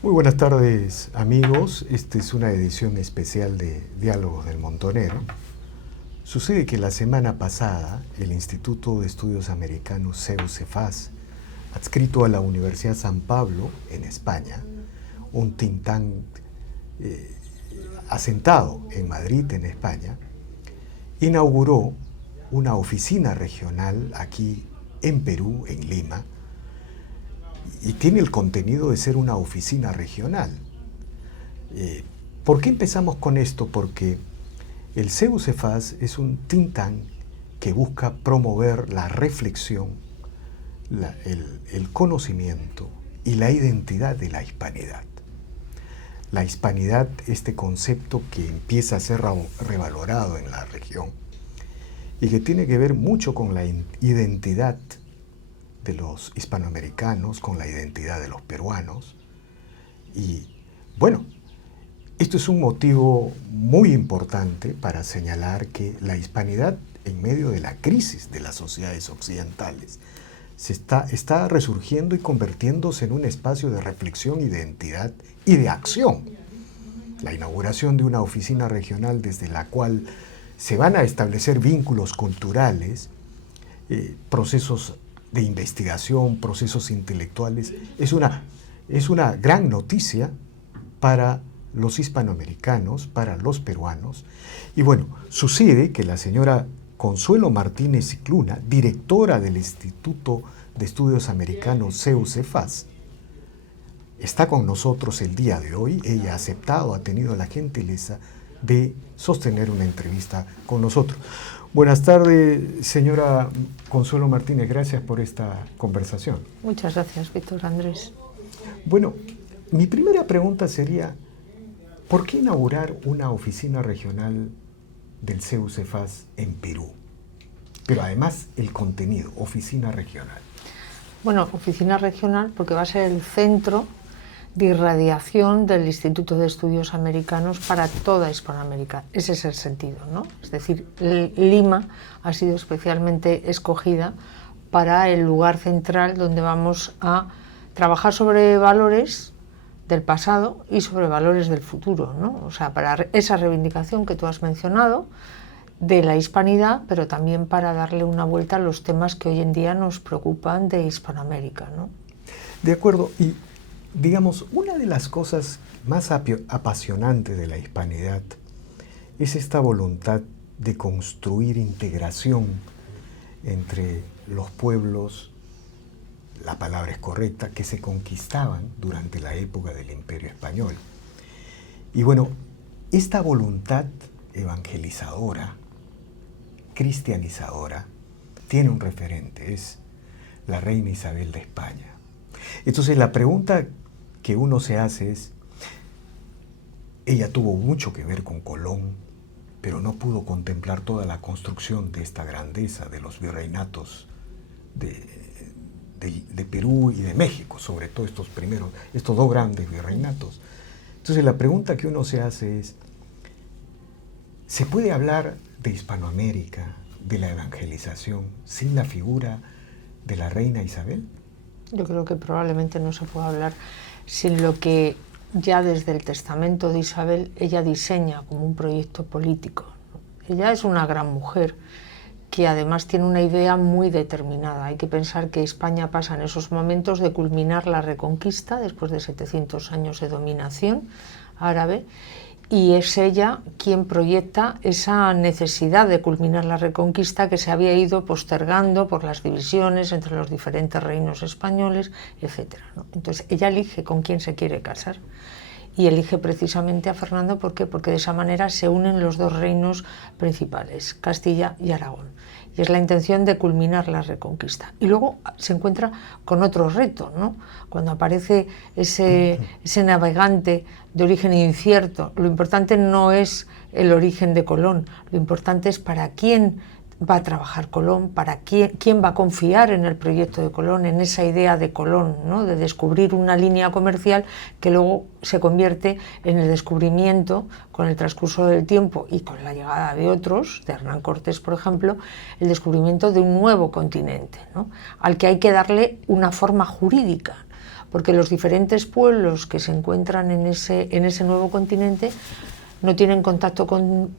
Muy buenas tardes, amigos. Esta es una edición especial de Diálogos del Montonero. Sucede que la semana pasada el Instituto de Estudios Americanos CEU-CEFAS, adscrito a la Universidad San Pablo en España, un think tank asentado en Madrid, en España, inauguró una oficina regional aquí en Perú, en Lima, y tiene el contenido de ser una oficina regional. ¿Por qué empezamos con esto? Porque el CEU-CEFAS es un think tank que busca promover la reflexión, el conocimiento y la identidad de la hispanidad. La hispanidad, este concepto que empieza a ser revalorado en la región y que tiene que ver mucho con la identidad de los hispanoamericanos, con la identidad de los peruanos. Y bueno, esto es un motivo muy importante para señalar que la hispanidad, en medio de la crisis de las sociedades occidentales, está resurgiendo y convirtiéndose en un espacio de reflexión y de identidad y de acción. La inauguración de una oficina regional desde la cual se van a establecer vínculos culturales, procesos de investigación, procesos intelectuales, es una gran noticia para los hispanoamericanos, para los peruanos. Y bueno, sucede que la señora Consuelo Martínez Cicluna, directora del Instituto de Estudios Americanos CEU-CEFAS, está con nosotros el día de hoy. Ella ha aceptado, ha tenido la gentileza de sostener una entrevista con nosotros. Buenas tardes, señora Consuelo Martínez, gracias por esta conversación. Muchas gracias, Víctor Andrés. Bueno, mi primera pregunta sería, ¿por qué inaugurar una oficina regional del CEU-CEFAS en Perú? Pero además el contenido, oficina regional. Bueno, oficina regional porque va a ser el centro de irradiación del Instituto de Estudios Americanos para toda Hispanoamérica. Ese es el sentido, ¿no? Es decir, Lima ha sido especialmente escogida para el lugar central donde vamos a trabajar sobre valores del pasado y sobre valores del futuro, ¿no? O sea, para esa reivindicación que tú has mencionado de la hispanidad, pero también para darle una vuelta a los temas que hoy en día nos preocupan de Hispanoamérica, ¿no? De acuerdo, y digamos, una de las cosas más apasionantes de la hispanidad es esta voluntad de construir integración entre los pueblos, la palabra es correcta, que se conquistaban durante la época del Imperio Español. Y bueno, esta voluntad evangelizadora, cristianizadora, tiene un referente, es la reina Isabel de España. Entonces la pregunta que uno se hace es, ella tuvo mucho que ver con Colón, pero no pudo contemplar toda la construcción de esta grandeza de los virreinatos de Perú y de México, sobre todo estos dos grandes virreinatos. Entonces la pregunta que uno se hace es, ¿se puede hablar de Hispanoamérica, de la evangelización, sin la figura de la reina Isabel? Yo creo que probablemente no se puede hablar sin lo que ya desde el testamento de Isabel ella diseña como un proyecto político. Ella es una gran mujer que además tiene una idea muy determinada. Hay que pensar que España pasa en esos momentos de culminar la Reconquista después de 700 años de dominación árabe, y es ella quien proyecta esa necesidad de culminar la Reconquista que se había ido postergando por las divisiones entre los diferentes reinos españoles, etc., ¿no? Entonces ella elige con quién se quiere casar y elige precisamente a Fernando. ¿Por qué? Porque de esa manera se unen los dos reinos principales, Castilla y Aragón. Y es la intención de culminar la Reconquista. Y luego se encuentra con otro reto, ¿no? Cuando aparece ese navegante de origen incierto, lo importante no es el origen de Colón, lo importante es para quién va a trabajar Colón, para quién va a confiar en el proyecto de Colón, en esa idea de Colón, ¿no? De descubrir una línea comercial que luego se convierte en el descubrimiento, con el transcurso del tiempo y con la llegada de otros, de Hernán Cortés, por ejemplo, el descubrimiento de un nuevo continente, ¿no? Al que hay que darle una forma jurídica. porque los diferentes pueblos que se encuentran en ese nuevo continente no tienen contacto con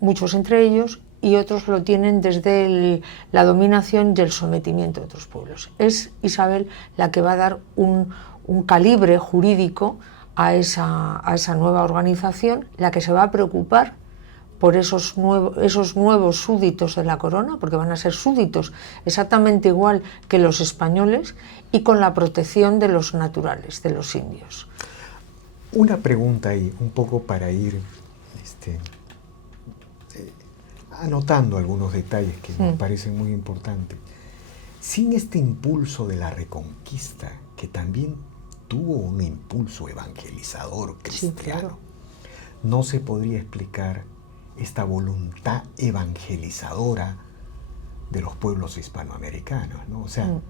muchos entre ellos y otros lo tienen desde la dominación y el sometimiento de otros pueblos. Es Isabel la que va a dar un calibre jurídico a esa nueva organización, la que se va a preocupar por esos nuevos súbditos de la corona, porque van a ser súbditos exactamente igual que los españoles, y con la protección de los naturales, de los indios. Una pregunta ahí, un poco para ir anotando algunos detalles que me parecen muy importantes. Sin este impulso de la Reconquista, que también tuvo un impulso evangelizador cristiano, sí, claro, no se podría explicar esta voluntad evangelizadora de los pueblos hispanoamericanos, ¿no? O sea,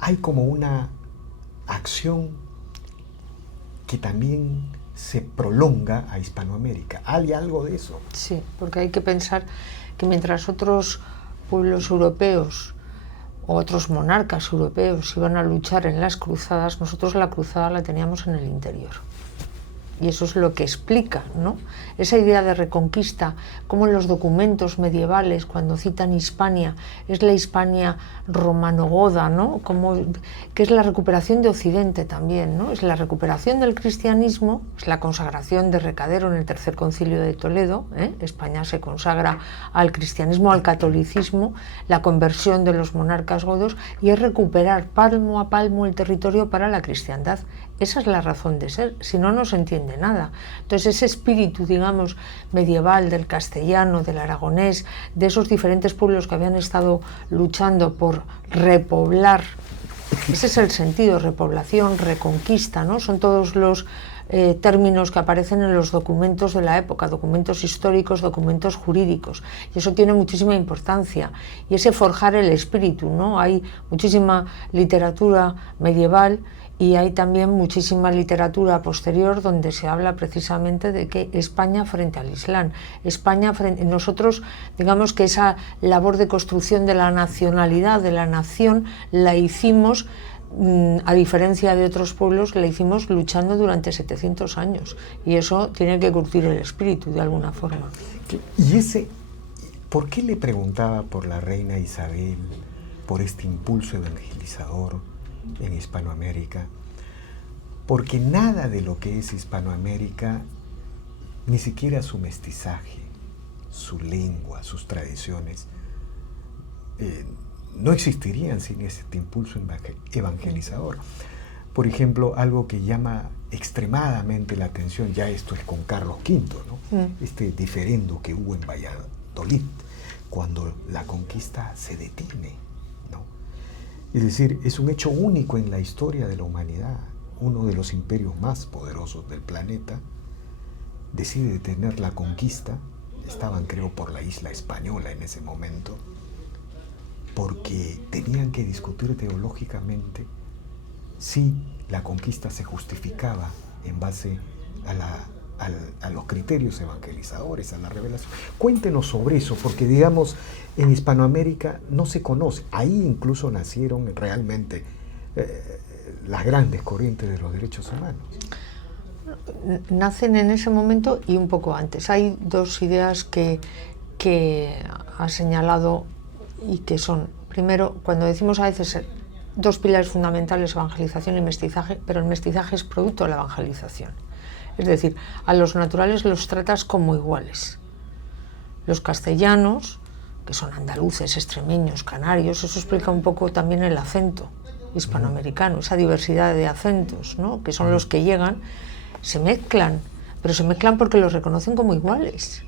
hay como una acción que también se prolonga a Hispanoamérica. ¿Hay algo de eso? Sí, porque hay que pensar que mientras otros pueblos europeos o otros monarcas europeos iban a luchar en las cruzadas, nosotros la cruzada la teníamos en el interior. Y eso es lo que explica, ¿no?, esa idea de reconquista, como en los documentos medievales, cuando citan Hispania, es la Hispania romanogoda, ¿no?, que es la recuperación de Occidente también, ¿no?, es la recuperación del cristianismo, es la consagración de Recadero en el Tercer Concilio de Toledo, España se consagra al cristianismo, al catolicismo, la conversión de los monarcas godos, y es recuperar palmo a palmo el territorio para la cristiandad. Esa es la razón de ser, si no, no se entiende nada. Entonces ese espíritu, digamos, medieval del castellano, del aragonés, de esos diferentes pueblos que habían estado luchando por repoblar, ese es el sentido, repoblación, reconquista, ¿no? Son todos los términos que aparecen en los documentos de la época, documentos históricos, documentos jurídicos, y eso tiene muchísima importancia, y ese forjar el espíritu, ¿no? Hay muchísima literatura medieval y hay también muchísima literatura posterior donde se habla precisamente de que España frente al Islam, nosotros, digamos que esa labor de construcción de la nacionalidad, de la nación, la hicimos, a diferencia de otros pueblos, la hicimos luchando durante 700 años, y eso tiene que curtir el espíritu de alguna forma. Y ¿por qué le preguntaba por la reina Isabel, por este impulso evangelizador en Hispanoamérica? Porque nada de lo que es Hispanoamérica, ni siquiera su mestizaje, su lengua, sus tradiciones, no existirían sin este impulso evangelizador. Por ejemplo, algo que llama extremadamente la atención, ya esto es con Carlos V, ¿no? Este diferendo que hubo en Valladolid, cuando la conquista se detiene, ¿no? Es decir, es un hecho único en la historia de la humanidad. Uno de los imperios más poderosos del planeta decide detener la conquista. Estaban, creo, por la isla española en ese momento, porque tenían que discutir teológicamente si la conquista se justificaba en base a los criterios evangelizadores, a la revelación. Cuéntenos sobre eso, porque digamos, en Hispanoamérica no se conoce. Ahí incluso nacieron realmente las grandes corrientes de los derechos humanos. Nacen en ese momento y un poco antes. Hay dos ideas que ha señalado y que son, primero, cuando decimos a veces dos pilares fundamentales, evangelización y mestizaje, pero el mestizaje es producto de la evangelización. Es decir, a los naturales los tratas como iguales. Los castellanos, que son andaluces, extremeños, canarios, eso explica un poco también el acento hispanoamericano, esa diversidad de acentos, ¿no?, que son los que llegan, se mezclan, pero se mezclan porque los reconocen como iguales.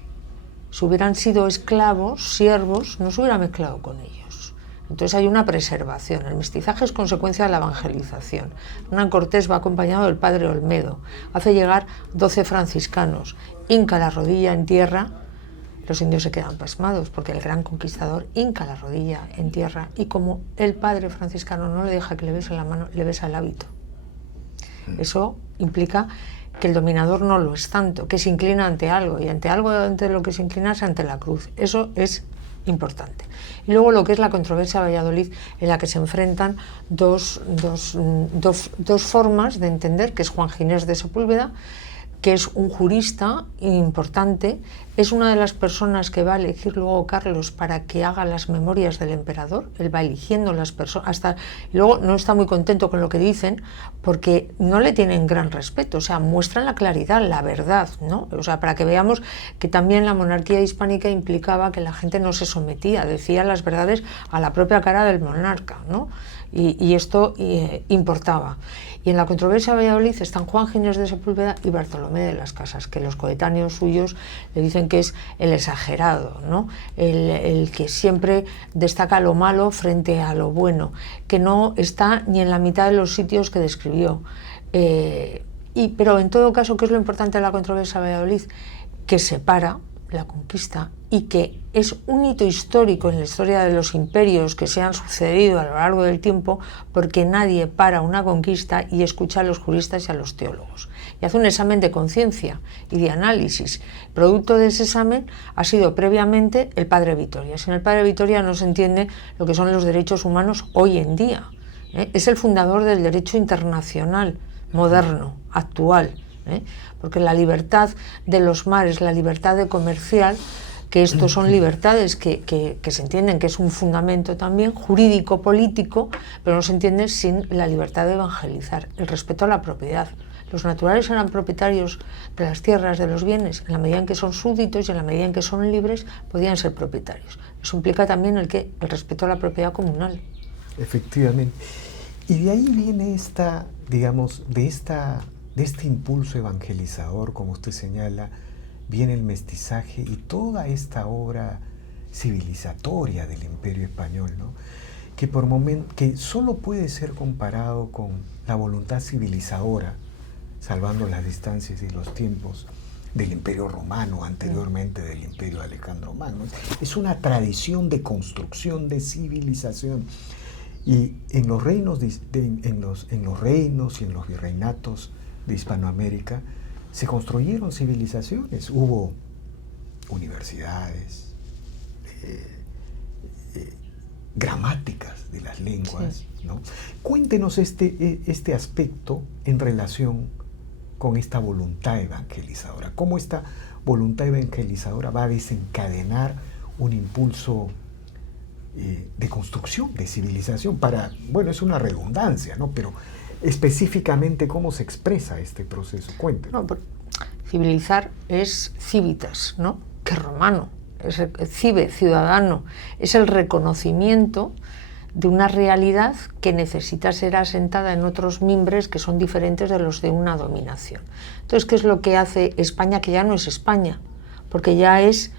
Si hubieran sido esclavos, siervos, no se hubiera mezclado con ellos. Entonces hay una preservación. El mestizaje es consecuencia de la evangelización. Hernán Cortés va acompañado del padre Olmedo, hace llegar 12 franciscanos, hinca la rodilla en tierra. Los indios se quedan pasmados porque el gran conquistador hinca la rodilla en tierra y como el padre franciscano no le deja que le bese la mano, le besa el hábito. Eso implica que el dominador no lo es tanto, que se inclina ante algo, y ante algo ante lo que se inclina es ante la cruz. Eso es importante. Y luego lo que es la controversia de Valladolid, en la que se enfrentan dos formas de entender, que es Juan Ginés de Sepúlveda, que es un jurista importante, es una de las personas que va a elegir luego Carlos para que haga las memorias del emperador. Él va eligiendo las personas, y luego no está muy contento con lo que dicen, porque no le tienen gran respeto, o sea, muestran la claridad, la verdad, ¿no? O sea, para que veamos que también la monarquía hispánica implicaba que la gente no se sometía, decía las verdades a la propia cara del monarca, ¿no? Y esto importaba. Y en la controversia de Valladolid están Juan Ginés de Sepúlveda y Bartolomé de las Casas, que los coetáneos suyos le dicen que es el exagerado, ¿no? El que siempre destaca lo malo frente a lo bueno, que no está ni en la mitad de los sitios que describió. Pero en todo caso, ¿qué es lo importante de la controversia de Valladolid? Que separa la conquista y que es un hito histórico en la historia de los imperios que se han sucedido a lo largo del tiempo, porque nadie para una conquista y escucha a los juristas y a los teólogos y hace un examen de conciencia y de análisis. Producto de ese examen ha sido previamente el Padre Vittoria. Sin el Padre Vittoria no se entiende lo que son los derechos humanos hoy en día. Es el fundador del derecho internacional moderno, actual, porque la libertad de los mares, la libertad de comercial, que estos son libertades que se entienden que es un fundamento también jurídico, político, pero no se entiende sin la libertad de evangelizar, el respeto a la propiedad. Los naturales eran propietarios de las tierras, de los bienes, en la medida en que son súbditos y en la medida en que son libres podían ser propietarios. Eso implica también el respeto a la propiedad comunal. Efectivamente. Y de ahí viene de este impulso evangelizador, como usted señala, viene el mestizaje y toda esta obra civilizatoria del Imperio Español, ¿no? Que solo puede ser comparado con la voluntad civilizadora, salvando las distancias y los tiempos, del Imperio Romano, anteriormente del Imperio de Alejandro Magno. Es una tradición de construcción, de civilización. Y en los reinos en los reinos y en los virreinatos de Hispanoamérica se construyeron civilizaciones, hubo universidades, gramáticas de las lenguas, sí, ¿no? Cuéntenos este aspecto en relación con esta voluntad evangelizadora. ¿Cómo esta voluntad evangelizadora va a desencadenar un impulso de construcción, de civilización? Es una redundancia, ¿no? Pero específicamente, ¿cómo se expresa este proceso? Cuéntenos. No, civilizar es civitas, ¿no? Que es romano, es cive, ciudadano, es el reconocimiento de una realidad que necesita ser asentada en otros mimbres que son diferentes de los de una dominación. Entonces, ¿qué es lo que hace España? Que ya no es España, porque ya es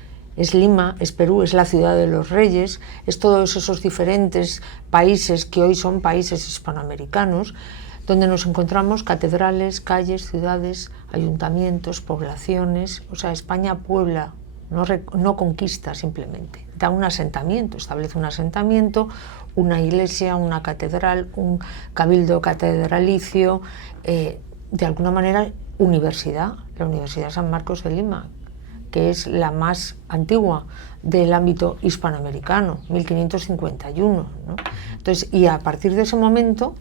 Lima, es Perú, es la ciudad de los reyes, es todos esos diferentes países que hoy son países hispanoamericanos, donde nos encontramos catedrales, calles, ciudades, ayuntamientos, poblaciones. O sea, España puebla, no conquista simplemente, da un asentamiento, establece un asentamiento, una iglesia, una catedral, un cabildo catedralicio, de alguna manera universidad, la Universidad San Marcos de Lima, que es la más antigua del ámbito hispanoamericano, 1551, ¿no? Entonces, y a partir de ese momento,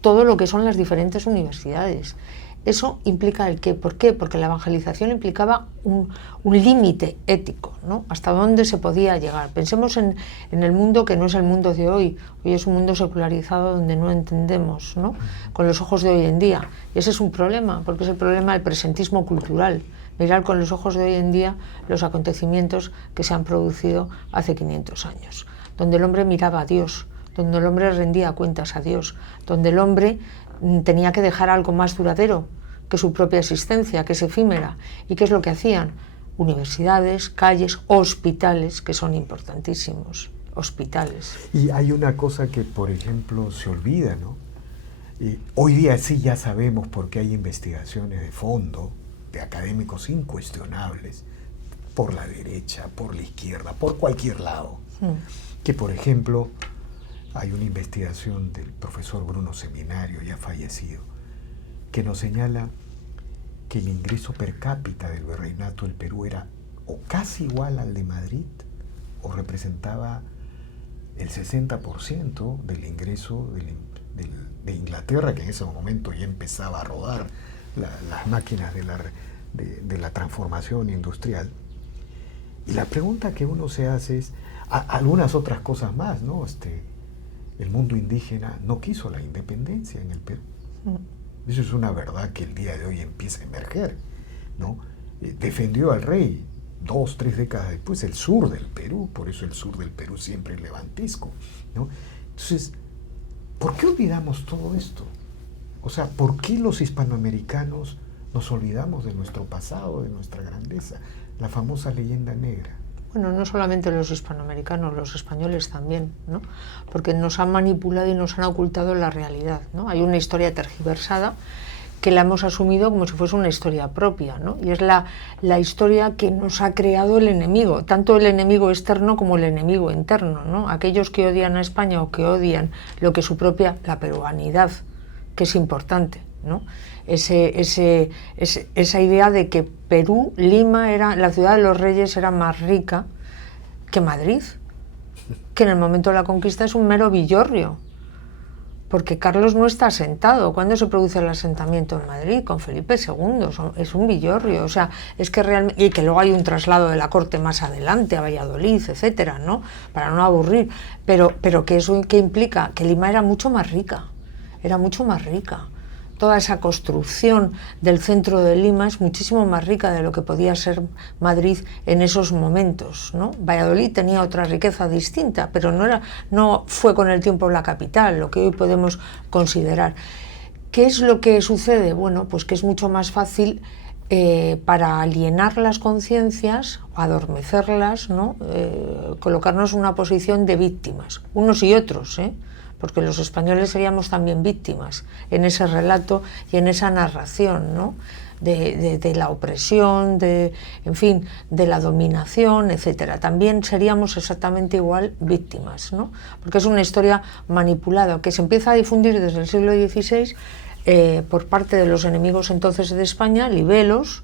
todo lo que son las diferentes universidades. Eso implica el qué. ¿Por qué? Porque la evangelización implicaba un límite ético, ¿no? Hasta dónde se podía llegar. Pensemos en el mundo que no es el mundo de hoy. Hoy es un mundo secularizado donde no entendemos, ¿no? Con los ojos de hoy en día. Y ese es un problema, porque es el problema del presentismo cultural. Mirar con los ojos de hoy en día los acontecimientos que se han producido hace 500 años, donde el hombre miraba a Dios, donde el hombre rendía cuentas a Dios, donde el hombre tenía que dejar algo más duradero que su propia existencia, que es efímera. ¿Y qué es lo que hacían? Universidades, calles, hospitales, que son importantísimos, hospitales. Y hay una cosa que, por ejemplo, se olvida, ¿no? Hoy día sí ya sabemos por qué hay investigaciones de fondo, de académicos incuestionables, por la derecha, por la izquierda, por cualquier lado. Que, por ejemplo, hay una investigación del profesor Bruno Seminario, ya fallecido, que nos señala que el ingreso per cápita del virreinato del Perú era o casi igual al de Madrid o representaba el 60% del ingreso de Inglaterra, que en ese momento ya empezaba a rodar las máquinas de la transformación industrial. Y la pregunta que uno se hace es, algunas otras cosas más, ¿no? El mundo indígena no quiso la independencia en el Perú. Eso es una verdad que el día de hoy empieza a emerger, ¿no? Defendió al rey 2, 3 décadas después el sur del Perú, por eso el sur del Perú siempre es levantisco, ¿no? Entonces, ¿por qué olvidamos todo esto? O sea, ¿por qué los hispanoamericanos nos olvidamos de nuestro pasado, de nuestra grandeza? La famosa leyenda negra. Bueno, no solamente los hispanoamericanos, los españoles también, ¿no? Porque nos han manipulado y nos han ocultado la realidad, ¿no? Hay una historia tergiversada que la hemos asumido como si fuese una historia propia, ¿no? Y es la historia que nos ha creado el enemigo, tanto el enemigo externo como el enemigo interno, ¿no? Aquellos que odian a España o que odian lo que su propia, la peruanidad, que es importante, ¿no? Esa idea de que Perú, Lima, la ciudad de los reyes era más rica que Madrid, que en el momento de la conquista es un mero villorrio, porque Carlos no está asentado. ¿Cuándo se produce el asentamiento en Madrid? Con Felipe II, es un villorrio, o sea, es que realmente, y que luego hay un traslado de la corte más adelante a Valladolid, etcétera, ¿no? Para no aburrir, pero que eso que implica que Lima era mucho más rica, Toda esa construcción del centro de Lima es muchísimo más rica de lo que podía ser Madrid en esos momentos, ¿no? Valladolid tenía otra riqueza distinta, pero no fue con el tiempo la capital, lo que hoy podemos considerar. ¿Qué es lo que sucede? Bueno, pues que es mucho más fácil para alienar las conciencias, adormecerlas, ¿no? Colocarnos en una posición de víctimas, unos y otros, porque los españoles seríamos también víctimas en ese relato y en esa narración, ¿no? de la opresión, en fin, de la dominación, etcétera. También seríamos exactamente igual víctimas, ¿no? Porque es una historia manipulada que se empieza a difundir desde el siglo XVI por parte de los enemigos entonces de España, libelos,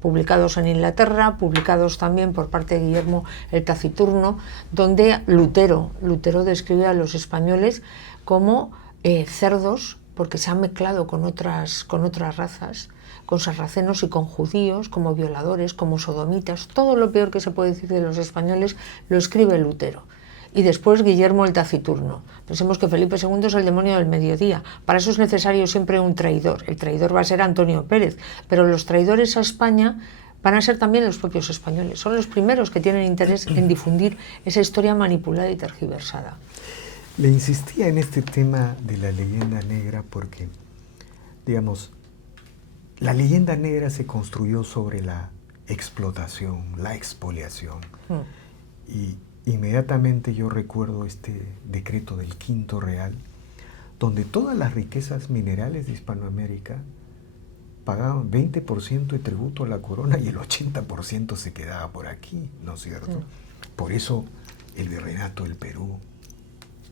publicados en Inglaterra, publicados también por parte de Guillermo el Taciturno, donde Lutero describe a los españoles como cerdos, porque se han mezclado con otras razas, con sarracenos y con judíos, como violadores, como sodomitas. Todo lo peor que se puede decir de los españoles lo escribe Lutero. Y después Guillermo el Taciturno. Pensemos que Felipe II es el demonio del mediodía. Para eso es necesario siempre un traidor. El traidor va a ser Antonio Pérez, pero los traidores a España van a ser también los propios españoles. Son los primeros que tienen interés en difundir esa historia manipulada y tergiversada. Le insistía en este tema de la leyenda negra porque, digamos, la leyenda negra se construyó sobre la explotación, la expoliación. Y inmediatamente yo recuerdo este decreto del Quinto Real, donde todas las riquezas minerales de Hispanoamérica pagaban 20% de tributo a la corona y el 80% se quedaba por aquí, ¿no es cierto? Por eso el virreinato del Perú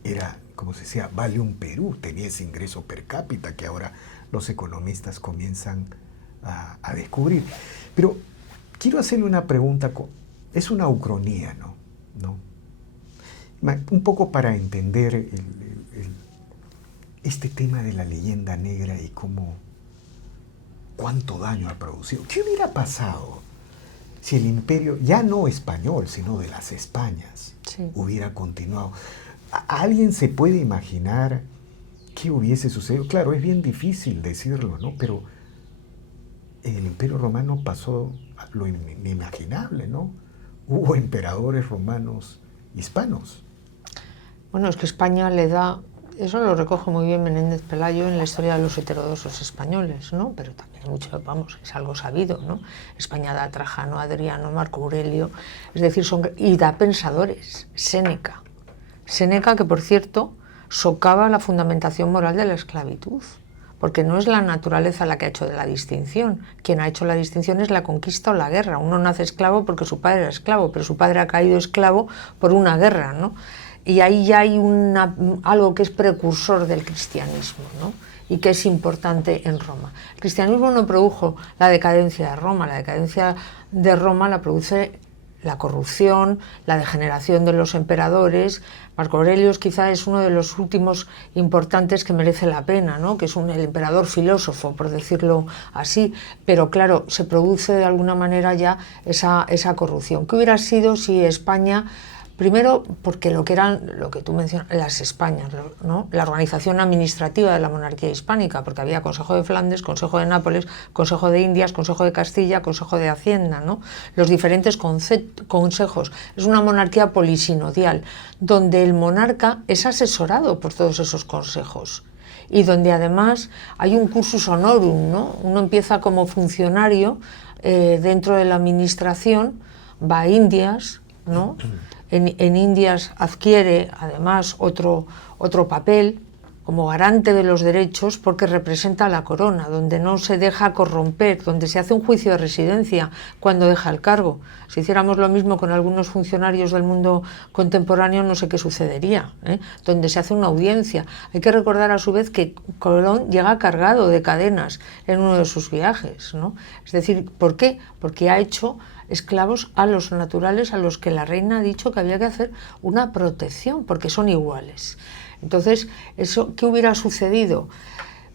era, como se decía, vale un Perú, tenía ese ingreso per cápita que ahora los economistas comienzan a descubrir. Pero quiero hacerle una pregunta, es una ucronía, ¿no? Un poco para entender este tema de la leyenda negra y cuánto daño ha producido. ¿Qué hubiera pasado si el imperio, ya no español, sino de las Españas, hubiera continuado? ¿Alguien se puede imaginar qué hubiese sucedido? Claro, es bien difícil decirlo, ¿no? Pero en el Imperio Romano pasó lo inimaginable, ¿no? Hubo emperadores romanos hispanos. Bueno, es que España le da, eso lo recoge muy bien Menéndez Pelayo en la historia de los heterodoxos españoles, ¿no? Pero también mucho, es algo sabido, ¿no? España da a Trajano, Adriano, Marco Aurelio, es decir, y da pensadores, Séneca, que por cierto socava la fundamentación moral de la esclavitud, porque no es la naturaleza la que ha hecho de la distinción. Quien ha hecho la distinción es la conquista o la guerra. Uno nace esclavo porque su padre era esclavo, pero su padre ha caído esclavo por una guerra, ¿no? Y ahí ya hay algo que es precursor del cristianismo, ¿no? Y que es importante en Roma. El cristianismo no produjo la decadencia de Roma, la decadencia de Roma la produce la corrupción, la degeneración de los emperadores. Marco Aurelio quizá es uno de los últimos importantes que merece la pena, ¿no? Que es el emperador filósofo, por decirlo así, pero claro, se produce de alguna manera ya esa corrupción. ¿Qué hubiera sido si España, primero porque lo que tú mencionas, las Españas, ¿no? La organización administrativa de la monarquía hispánica, porque había Consejo de Flandes, Consejo de Nápoles, Consejo de Indias, Consejo de Castilla, Consejo de Hacienda, ¿no? Los diferentes consejos. Es una monarquía polisinodial, donde el monarca es asesorado por todos esos consejos y donde además hay un cursus honorum, ¿no? Uno empieza como funcionario dentro de la administración, va a Indias, ¿no? En Indias adquiere además otro papel como garante de los derechos porque representa a la corona, donde no se deja corromper, donde se hace un juicio de residencia cuando deja el cargo. Si hiciéramos lo mismo con algunos funcionarios del mundo contemporáneo, no sé qué sucedería, donde se hace una audiencia. Hay que recordar a su vez que Colón llega cargado de cadenas en uno de sus viajes, ¿no? Es decir, ¿por qué? Porque ha hecho esclavos a los naturales, a los que la reina ha dicho que había que hacer una protección, porque son iguales. Entonces, eso, ¿qué hubiera sucedido?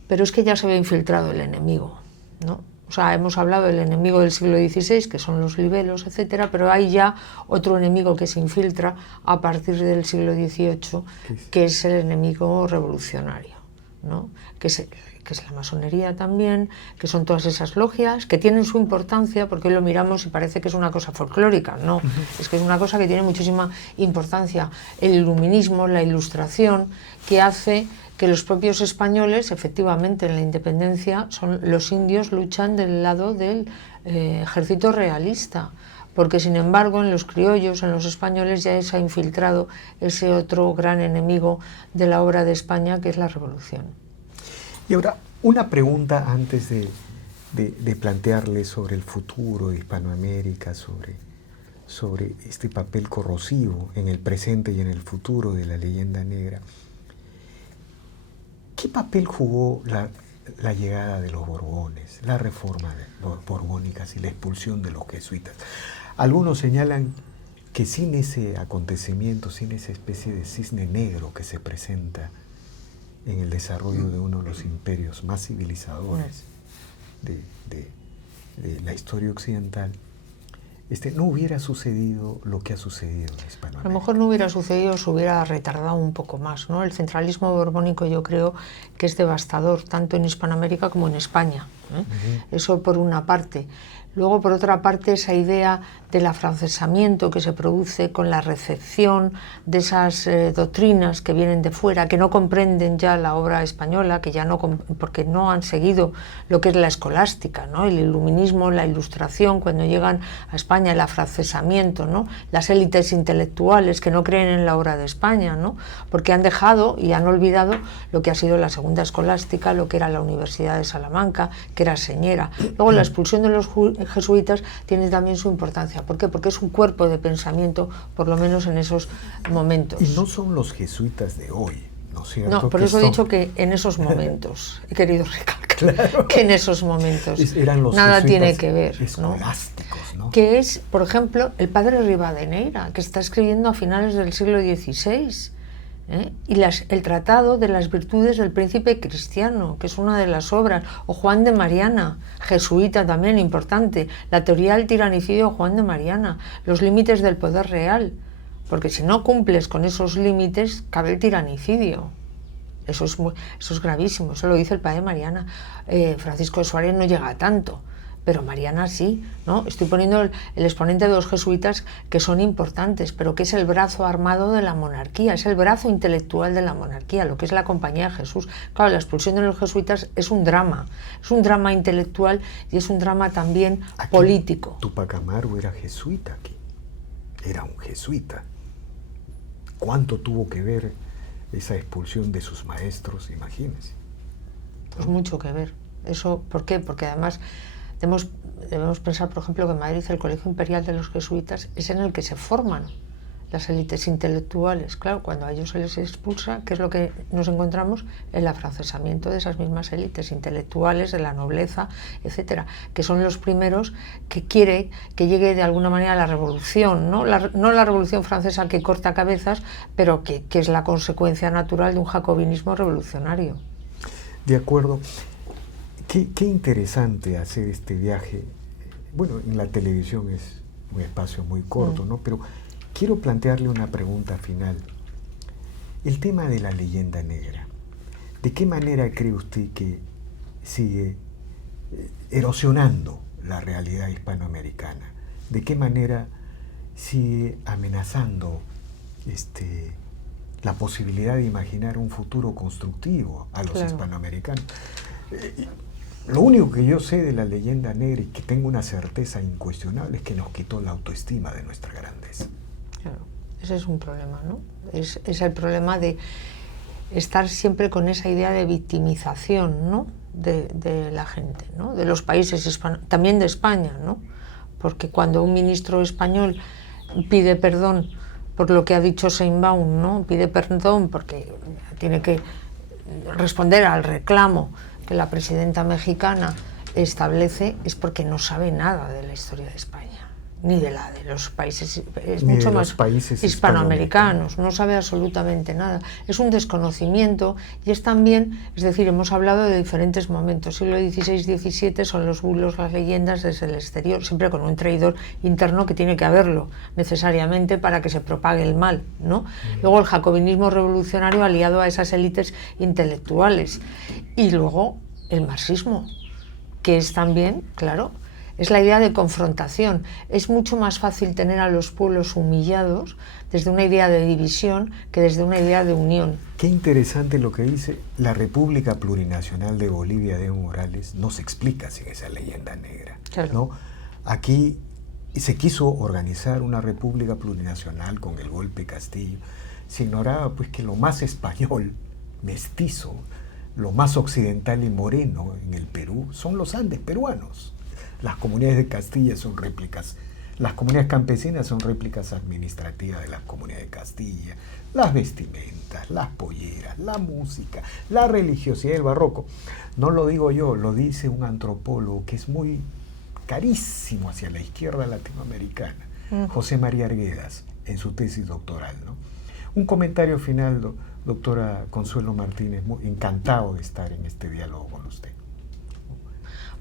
Pero es que ya se había infiltrado el enemigo, ¿no? O sea, hemos hablado del enemigo del siglo XVI, que son los libelos, etcétera, pero hay ya otro enemigo que se infiltra a partir del siglo XVIII, que es el enemigo revolucionario, ¿no? Que es la masonería también, que son todas esas logias, que tienen su importancia, porque hoy lo miramos y parece que es una cosa folclórica, no, es que es una cosa que tiene muchísima importancia. El iluminismo, la ilustración, que hace que los propios españoles, efectivamente, en la independencia, los indios luchan del lado del ejército realista, porque sin embargo en los criollos, en los españoles, ya se ha infiltrado ese otro gran enemigo de la obra de España, que es la revolución. Y ahora, una pregunta antes de plantearle sobre el futuro de Hispanoamérica, sobre este papel corrosivo en el presente y en el futuro de la leyenda negra. ¿Qué papel jugó la llegada de los Borbones, la reforma de los borbónicas y la expulsión de los jesuitas? Algunos señalan que sin ese acontecimiento, sin esa especie de cisne negro que se presenta en el desarrollo de uno de los imperios más civilizadores de la historia occidental, no hubiera sucedido lo que ha sucedido en Hispanoamérica. A lo mejor no hubiera sucedido, se hubiera retardado un poco más, ¿no? El centralismo borbónico yo creo que es devastador, tanto en Hispanoamérica como en España, Eso por una parte. Luego, por otra parte, esa idea del afrancesamiento que se produce con la recepción de esas doctrinas que vienen de fuera, que no comprenden ya la obra española, que ya no, porque no han seguido lo que es la escolástica, ¿no? El iluminismo, la ilustración, cuando llegan a España, el afrancesamiento, ¿no? Las élites intelectuales que no creen en la obra de España, ¿no? Porque han dejado y han olvidado lo que ha sido la segunda escolástica, lo que era la Universidad de Salamanca, que era señera. Luego, la expulsión de los jesuitas tiene también su importancia. ¿Por qué? Porque es un cuerpo de pensamiento, por lo menos en esos momentos. Y no son los jesuitas de hoy, ¿no es cierto? No, por eso he dicho que en esos momentos, he querido recalcar, claro, que en esos momentos eran los nada tiene que ver, escolásticos, ¿no? Que es, por ejemplo, el padre Rivadeneira, que está escribiendo a finales del siglo XVI, y el tratado de las virtudes del príncipe cristiano, que es una de las obras, o Juan de Mariana, jesuita también importante, la teoría del tiranicidio de Juan de Mariana, los límites del poder real, porque si no cumples con esos límites cabe el tiranicidio. Eso es gravísimo, eso lo dice el padre Mariana. Francisco de Suárez no llega a tanto, pero Mariana sí, ¿no? Estoy poniendo el exponente de los jesuitas, que son importantes, pero que es el brazo armado de la monarquía, es el brazo intelectual de la monarquía, lo que es la Compañía de Jesús. Claro, la expulsión de los jesuitas es un drama intelectual y es un drama también aquí, político. Túpac Amaru era jesuita aquí, era un jesuita. ¿Cuánto tuvo que ver esa expulsión de sus maestros? Imagínense. Pues mucho que ver. Eso, ¿por qué? Porque además debemos pensar, por ejemplo, que en Madrid el Colegio Imperial de los Jesuitas es en el que se forman las élites intelectuales. Claro, cuando a ellos se les expulsa, ¿qué es lo que nos encontramos? El afrancesamiento de esas mismas élites intelectuales, de la nobleza, etcétera, que son los primeros que quiere que llegue de alguna manera la revolución, no la revolución francesa que corta cabezas, pero que es la consecuencia natural de un jacobinismo revolucionario. De acuerdo. Qué interesante hacer este viaje. Bueno, en la televisión es un espacio muy corto, ¿no? Pero quiero plantearle una pregunta final. El tema de la leyenda negra. ¿De qué manera cree usted que sigue erosionando la realidad hispanoamericana? ¿De qué manera sigue amenazando la posibilidad de imaginar un futuro constructivo a los hispanoamericanos? Lo único que yo sé de la leyenda negra y que tengo una certeza incuestionable es que nos quitó la autoestima de nuestra grandeza. Claro, ese es un problema, ¿no? Es el problema de estar siempre con esa idea de victimización, ¿no? de la gente, ¿no? De los países hispanos, también de España, ¿no? Porque cuando un ministro español pide perdón por lo que ha dicho Sheinbaum, ¿no? Pide perdón porque tiene que responder al reclamo que la presidenta mexicana establece, es porque no sabe nada de la historia de España, ni de la de los países, es ni mucho de más los países hispanoamericanos, no sabe absolutamente nada. Es un desconocimiento y es también, es decir, hemos hablado de diferentes momentos, siglo XVI-XVII son los bulos, las leyendas desde el exterior, siempre con un traidor interno que tiene que haberlo necesariamente para que se propague el mal, ¿no? Luego el jacobinismo revolucionario aliado a esas élites intelectuales y luego el marxismo, que es también, claro, es la idea de confrontación. Es mucho más fácil tener a los pueblos humillados desde una idea de división que desde una idea de unión. Qué interesante lo que dice. La República Plurinacional de Bolivia de Evo Morales no se explica sin esa leyenda negra, claro, ¿no? Aquí se quiso organizar una república plurinacional con el golpe Castillo. Se ignoraba pues que lo más español, mestizo, lo más occidental y moreno en el Perú son los Andes peruanos. Las comunidades de Castilla son réplicas, las comunidades campesinas son réplicas administrativas de las comunidades de Castilla, las vestimentas, las polleras, la música, la religiosidad, el barroco. No lo digo yo, lo dice un antropólogo que es muy carísimo hacia la izquierda latinoamericana, José María Arguedas, en su tesis doctoral, ¿no? Un comentario final, doctora Consuelo Martínez, muy encantado de estar en este diálogo con usted.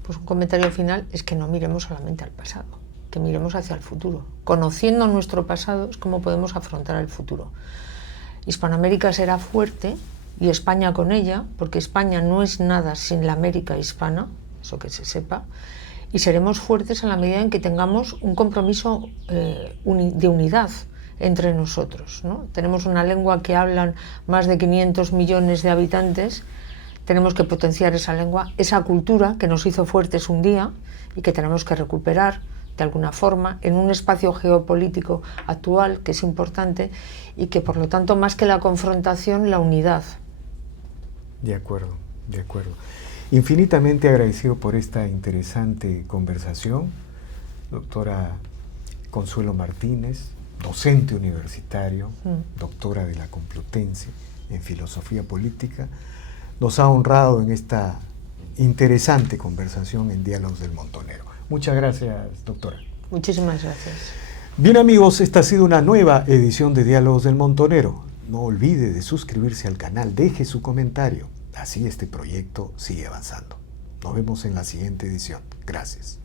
Pues un comentario final es que no miremos solamente al pasado, que miremos hacia el futuro. Conociendo nuestro pasado es como podemos afrontar el futuro. Hispanoamérica será fuerte y España con ella, porque España no es nada sin la América hispana, eso que se sepa, y seremos fuertes en la medida en que tengamos un compromiso de unidad entre nosotros, ¿no? Tenemos una lengua que hablan más de 500 millones de habitantes. Tenemos que potenciar esa lengua, esa cultura que nos hizo fuertes un día y que tenemos que recuperar de alguna forma en un espacio geopolítico actual que es importante y que por lo tanto más que la confrontación, la unidad. De acuerdo, de acuerdo. Infinitamente agradecido por esta interesante conversación, doctora Consuelo Martínez, docente universitario, doctora de la Complutense en Filosofía Política. Nos ha honrado en esta interesante conversación en Diálogos del Montonero. Muchas gracias, doctora. Muchísimas gracias. Bien, amigos, esta ha sido una nueva edición de Diálogos del Montonero. No olvide de suscribirse al canal, deje su comentario. Así este proyecto sigue avanzando. Nos vemos en la siguiente edición. Gracias.